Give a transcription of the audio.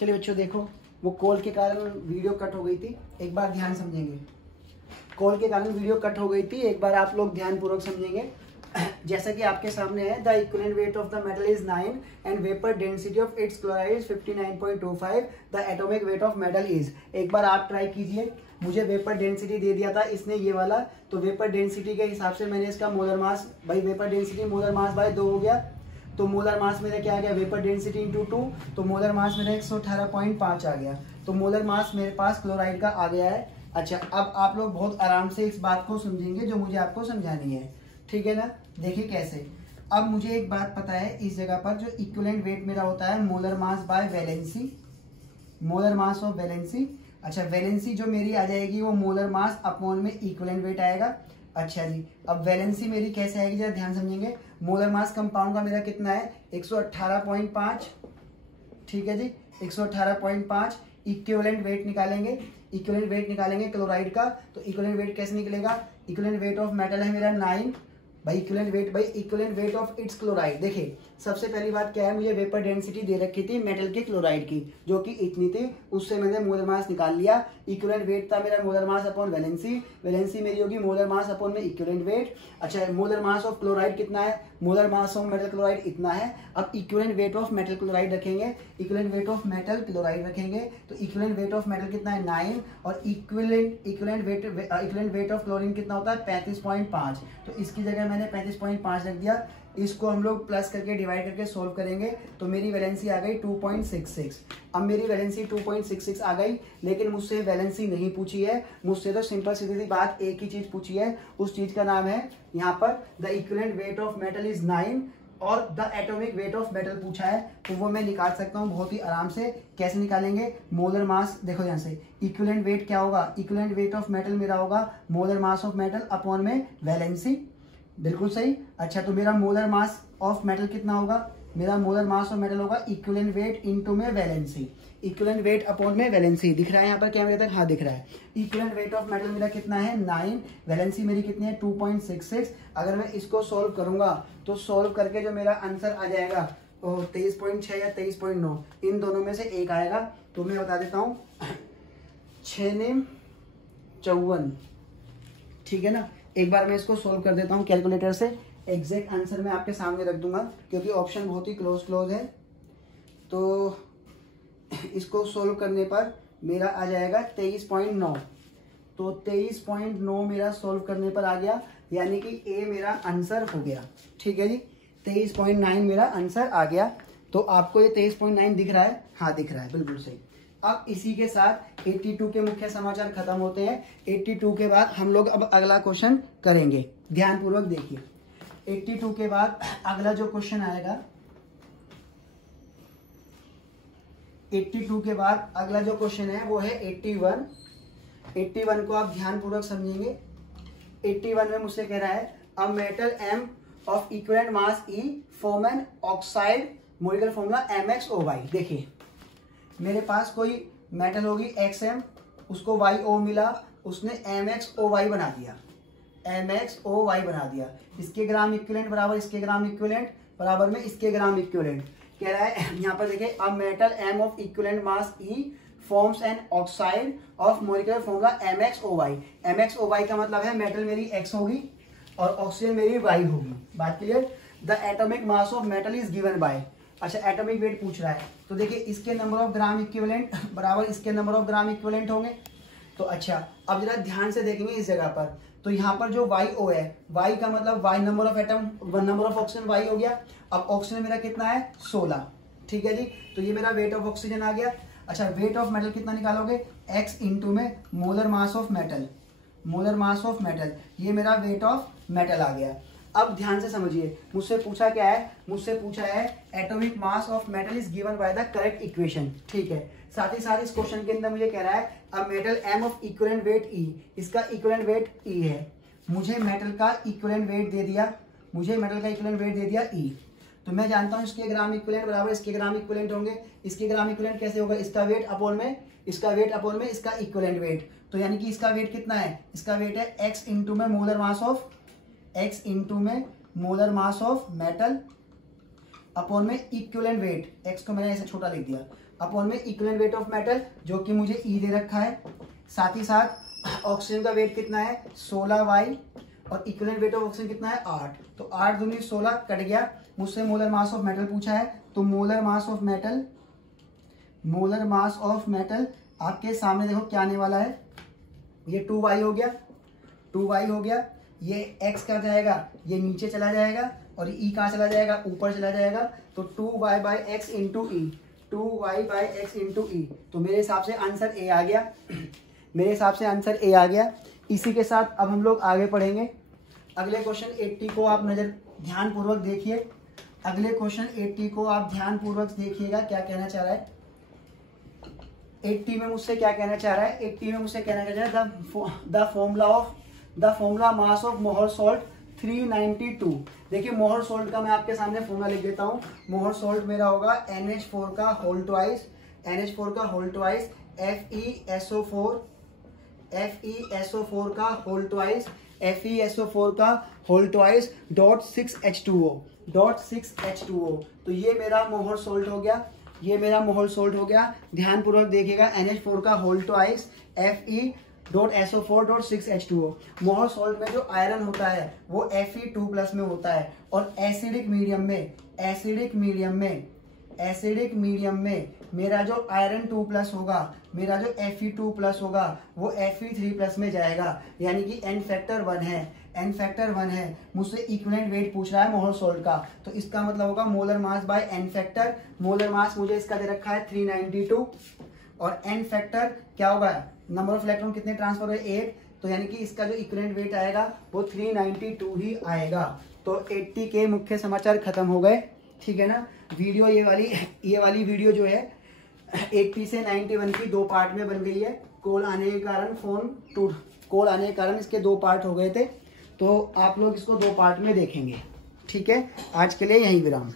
चलिए बच्चों देखो, वो कॉल के कारण वीडियो कट हो गई थी, एक बार ध्यान समझेंगे। कॉल के कारण वीडियो कट हो गई थी, एक बार आप लोग ध्यानपूर्वक समझेंगे। जैसा कि आपके सामने है, the equivalent weight of the metal is 9 and vapour density of its chloride is 59.25, the atomic weight of metal is. एक बार आप ट्राई कीजिए, मुझे वेपर डेंसिटी दे दिया था इसने ये वाला, तो वेपर डेंसिटी के हिसाब से मैंने इसका मोलर मास, भाई vapour density molar mass by 2 हो गया, तो मोलर मास मेरा क्या आ गया, वेपर डेंसिटी इंटू 2, तो मोलर मास मेरा 118.5 आ गया। तो मोलर मास मेरे पास क्लोराइड का आ गया है। अच्छा, अब आप लोग बहुत आराम से इस बात को समझेंगे जो मुझे आपको समझानी है, ठीक है ना। देखिए कैसे, अब मुझे एक बात पता है, इस जगह पर जो इक्विवेलेंट वेट मेरा होता है molar mass by valency, molar mass of valency. अच्छा, वैलेंसी जो मेरी आ जाएगी वो मोलर मास अपॉन में इक्विवेलेंट वेट आएगा। अच्छा जी, अब वैलेंसी मेरी कैसे आएगी जरा ध्यान समझेंगे। मोलर मास कंपाउंड का मेरा कितना है 118.5, ठीक है जी 118.5। इक्विवेलेंट वेट निकालेंगे, इक्विवेलेंट वेट निकालेंगे क्लोराइड का, तो इक्विवेलेंट वेट कैसे निकलेगा, इक्विवेलेंट वेट ऑफ मेटल है मेरा 9, भाई equivalent weight of its chloride. देखिए सबसे पहली बात क्या है, मुझे वेपर डेंसिटी दे रखी थी मेटल के क्लोराइड की जो कि इतनी थी, उससे मैंने मोलर मास निकाल लिया। इक्विवेलेंट वेट था मेरा molar mass upon valency, valency मेरी होगी मोलर मास अपॉन में इक्विवेलेंट वेट। अच्छा, मोलर मास ऑफ क्लोराइड कितना है, molar mass of metal chloride इतना है। अब equivalent weight of metal chloride रखेंगे, equivalent weight of metal chloride रखेंगे, तो इक्विवेलेंट वेट ऑफ मेटल कितना है 9, और इक्विवेलेंट वेट ऑफ क्लोरीन कितना होता है 35.5, तो इसकी जगह मैंने 35.5 रख दिया। इसको हम लोग प्लस करके डिवाइड करके सोल्व करेंगे, तो मेरी वैलेंसी आ गई 2.66। अब मेरी वैलेंसी 2.66 आ गई, लेकिन मुझसे वैलेंसी नहीं पूछी है, मुझसे तो सिंपल सीधी सी बात एक ही चीज पूछी है, उस चीज का नाम है यहाँ पर the equivalent weight of metal is 9 और the atomic weight of metal पूछा है, तो वो मैं निकाल सकता हूँ बहुत ही आराम से। कैसे निकालेंगे, मोलर मास, देखो यहाँ से इक्विवेलेंट वेट क्या होगा, इक्विवेलेंट वेट ऑफ मेटल मेरा होगा molar mass of metal upon में वैलेंसी, बिल्कुल सही। अच्छा, तो मेरा मोलर मास ऑफ मेटल कितना होगा, मेरा मोलर मास ऑफ मेटल होगा इक्विवेलेंट वेट इनटू में वैलेंसी, इक्विवेलेंट वेट अपॉन में वैलेंसी। दिख रहा है यहाँ पर क्या मेरे तक, हाँ दिख रहा है। इक्विवेलेंट वेट ऑफ मेटल मेरा कितना है 9, वैलेंसी मेरी कितनी है 2.66। अगर मैं इसको सॉल्व करूंगा तो सॉल्व करके जो मेरा आंसर आ जाएगा 23.6 या 23.9, इन दोनों में से एक आएगा। तो मैं बता देता हूँ 6×9 = 54, ठीक है ना। एक बार मैं इसको सोल्व कर देता हूँ कैलकुलेटर से, एग्जैक्ट आंसर मैं आपके सामने रख दूंगा क्योंकि ऑप्शन बहुत ही क्लोज है। तो इसको सोल्व करने पर मेरा आ जाएगा 23.9, तो 23.9 मेरा सोल्व करने पर आ गया, यानी कि ए मेरा आंसर हो गया, ठीक है जी 23.9 मेरा आंसर आ गया। तो आपको ये 23.9 दिख रहा है, हाँ दिख रहा है, बिल्कुल सही। अब इसी के साथ 82 के मुख्य समाचार खत्म होते हैं। 82 के बाद हम लोग अब अगला क्वेश्चन करेंगे, ध्यानपूर्वक देखिए। 82 के बाद अगला जो क्वेश्चन आएगा, 82 के बाद अगला जो क्वेश्चन है वो है 81। 81 को आप ध्यानपूर्वक समझेंगे। 81 में मुझसे कह रहा है a metal M of equivalent mass E form an oxide, molecular formula MXOY। देखिए मेरे पास कोई मेटल होगी XM, उसको YO मिला, उसने MXOY बना दिया, MXOY बना दिया। इसके ग्राम इक्विवेलेंट बराबर इसके ग्राम इक्विवेलेंट बराबर में इसके ग्राम इक्विवेलेंट। कह रहा है यहाँ पर देखिए अ metal M of equivalent mass E forms an oxide of molecular formula MXOY। MXOY का मतलब है मेटल मेरी X होगी और ऑक्सीजन मेरी Y होगी, बात clear. The atomic mass of metal is given by, अच्छा एटॉमिक वेट पूछ रहा है, तो देखिए इसके नंबर ऑफ ग्राम इक्विवेलेंट बराबर इसके नंबर ऑफ ग्राम इक्विवेलेंट होंगे। तो अच्छा अब जरा ध्यान से देखेंगे इस जगह पर, तो यहाँ पर जो YO है, Y का मतलब Y number of atom, number of oxygen Y हो गया। अब ऑक्सीजन मेरा कितना है 16, ठीक है जी, तो ये मेरा वेट ऑफ ऑक्सीजन आ गया। अच्छा, वेट ऑफ मेटल कितना निकालोगे, X इंटू में molar mass of metal, molar mass of metal, ये मेरा वेट ऑफ मेटल आ गया। अब ध्यान से समझिए, मुझसे पूछा क्या है, मुझसे पूछा है atomic mass of metal is given by the correct equation, ठीक है। साथ ही साथ इस क्वेश्चन के अंदर मुझे कह रहा है अब metal M of equivalent weight E, इसका इक्विवेलेंट वेट E है, मुझे मेटल का इक्विवेलेंट वेट दे दिया, मुझे मेटल का इक्विवेलेंट वेट दे दिया E, तो मैं जानता हूँ इसके ग्राम इक्विवेलेंट बराबर इसके ग्राम इक्विवेलेंट होंगे। इसके ग्राम इक्विवेलेंट कैसे होगा, इसका वेट अपॉन में इसका वेट अपॉन में इसका इक्विवेलेंट वेट, तो यानी कि इसका वेट कितना है, इसका वेट है X इंटू में molar mass of, X into में molar mass of metal upon में इक्विवेलेंट वेट, X को मैंने ऐसे छोटा लिख दिया, अपॉन में इक्विवेलेंट वेट ऑफ मेटल जो कि मुझे ई दे रखा है, साथ ही साथ ऑक्सीजन का वेट कितना है 16y और इक्विवेलेंट वेट ऑफ ऑक्सीजन कितना है 8। तो 8 दूनी 16 कट गया। मुझसे मोलर मास ऑफ मेटल पूछा है, तो मोलर मास ऑफ मेटल आपके सामने देखो क्या आने वाला है, ये 2y हो गया, 2y हो गया। ये x क्या जाएगा, ये नीचे चला जाएगा और e कहाँ चला जाएगा, ऊपर चला जाएगा। तो 2y/x इंटू ई, 2y/x इंटू ई। तो मेरे हिसाब से आंसर ए आ गया, मेरे हिसाब से आंसर ए आ गया। इसी के साथ अब हम लोग आगे पढ़ेंगे। अगले क्वेश्चन 80 को आप ध्यानपूर्वक देखिए। अगले क्वेश्चन 80 को आप ध्यानपूर्वक देखिएगा क्या कहना चाह रहा है। 80 में मुझसे क्या कहना चाह रहा है, 80 में मुझसे कहना चाह रहा है द फॉर्मूला मास ऑफ मोहर सॉल्ट 392। देखिए मोहर सॉल्ट का मैं आपके सामने फॉर्मूला लिख देता हूँ। मोहर सॉल्ट मेरा होगा NH4 का होल ट्वाइस FeSO4 का होल ट्वाइस FeSO4 का होल ट्वाइस .6H2O। तो ये मेरा मोहर सॉल्ट हो गया, ये मेरा मोहर सॉल्ट हो गया। ध्यानपूर्वक देखिएगा, NH4 का होल ट्वाइस Fe.SO4.6H2O। मोहर सॉल्ट में जो आयरन होता है वो Fe2+ में होता है और एसिडिक मीडियम में मेरा जो आयरन 2+ होगा, मेरा जो Fe2+ होगा वो Fe3+ में जाएगा, यानी कि n फैक्टर 1 है। मुझसे इक्विवेलेंट वेट पूछ रहा है मोहर सॉल्ट का, तो इसका मतलब होगा molar mass by n factor. Molar mass मुझे इसका दे रखा है 392 और n फैक्टर क्या होगा, नंबर ऑफ इलेक्ट्रॉन कितने ट्रांसफर हुए 8, तो यानी कि इसका जो इक्विवेलेंट वेट आएगा वो 392 ही आएगा। तो 80 के मुख्य समाचार खत्म हो गए, ठीक है ना। वीडियो ये वाली वीडियो जो है 80 से 91 की 2 पार्ट में बन गई है। कॉल आने के कारण इसके 2 पार्ट हो गए थे, तो आप लोग इसको 2 पार्ट में देखेंगे, ठीक है। आज के लिए यहीं विराम।